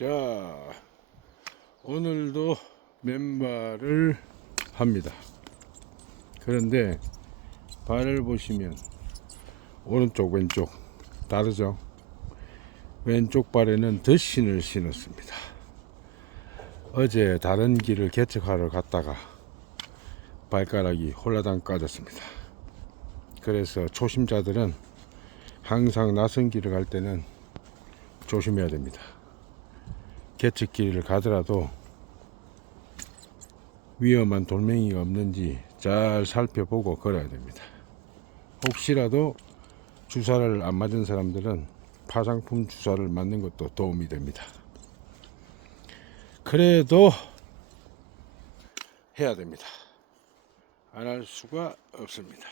자, 오늘도 맨발을 합니다. 그런데 발을 보시면 오른쪽 왼쪽 다르죠? 왼쪽 발에는 덧신을 신었습니다. 어제 다른 길을 개척하러 갔다가 발가락이 홀라당 까졌습니다. 그래서 초심자들은 항상 낯선 길을 갈 때는 조심해야 됩니다. 개척길을 가더라도 위험한 돌멩이가 없는지 잘 살펴보고 걸어야 됩니다. 혹시라도 주사를 안 맞은 사람들은 파상품 주사를 맞는 것도 도움이 됩니다. 그래도 해야 됩니다. 안 할 수가 없습니다.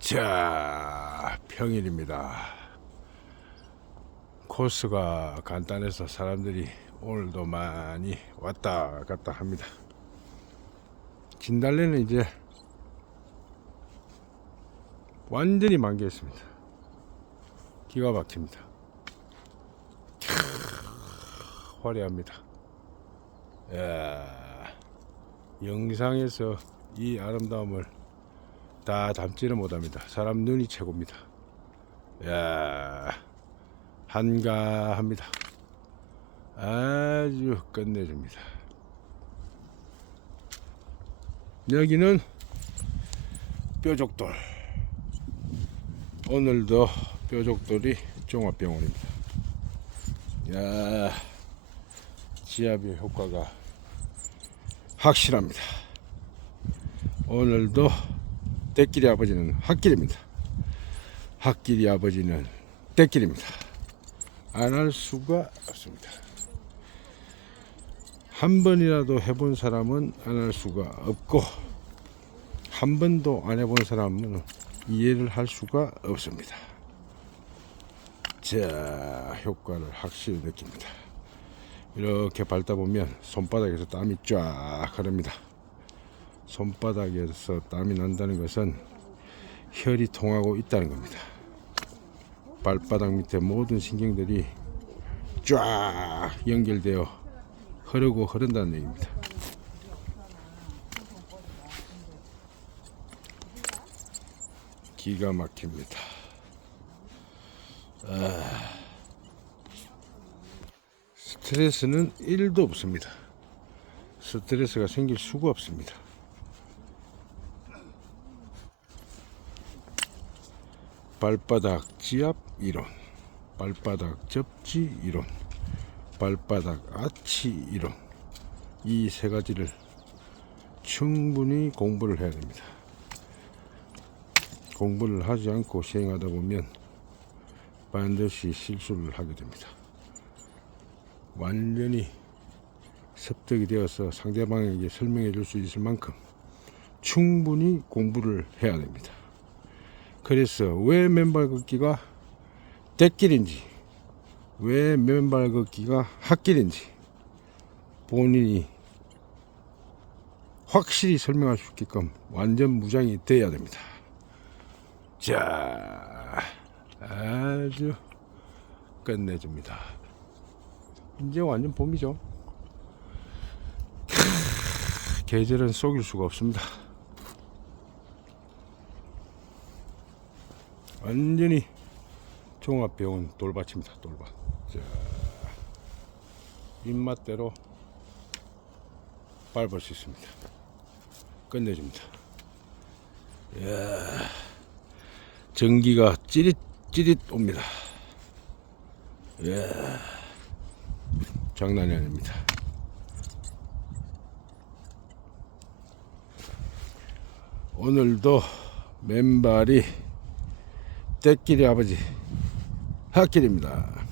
자, 평일입니다. 코스가 간단해서 사람들이 오늘도 많이 왔다 갔다 합니다. 진달래는 이제 완전히 만개했습니다. 기가 막힙니다. 캬, 화려합니다. 야, 영상에서 이 아름다움을 다 담지를 못합니다. 사람 눈이 최고입니다. 야, 한가합니다. 아주 끝내줍니다. 여기는 뾰족돌. 오늘도 뾰족돌이 종합병원입니다. 야, 지압의 효과가 확실합니다. 오늘도 떼끼리 아버지는 핫길입니다. 핫길이 아버지는 떼끼리입니다. 안 할 수가 없습니다. 한 번이라도 해본 사람은 안 할 수가 없고 한 번도 안 해본 사람은 이해를 할 수가 없습니다. 자, 효과를 확실히 느낍니다. 이렇게 밟다 보면 손바닥에서 땀이 쫙 흐릅니다. 손바닥에서 땀이 난다는 것은 혈이 통하고 있다는 겁니다. 발바닥 밑에 모든 신경들이 쫙 연결되어 흐르고 흐른다는 얘기입니다. 기가 막힙니다. 아, 스트레스는 1도 없습니다. 스트레스가 생길 수가 없습니다. 발바닥 지압 이론, 발바닥 접지 이론, 발바닥 아치 이론 이 세 가지를 충분히 공부를 해야 됩니다. 공부를 하지 않고 시행하다 보면 반드시 실수를 하게 됩니다. 완전히 습득이 되어서 상대방에게 설명해 줄 수 있을 만큼 충분히 공부를 해야 됩니다. 그래서 왜 맨발 걷기가 떼길인지 왜 맨발 걷기가 핫길인지 본인이 확실히 설명할 수 있게끔 완전 무장이 돼야 됩니다. 자, 아주 끝내줍니다. 이제 완전 봄이죠. 크, 계절은 속일 수가 없습니다. 완전히 종합병원 돌밭입니다. 돌밭. 자, 입맛대로 밟을 수 있습니다. 끝내줍니다. 이야, 전기가 찌릿찌릿 옵니다. 이야, 장난이 아닙니다. 오늘도 맨발이 떼끼리 아버지 핫길입니다.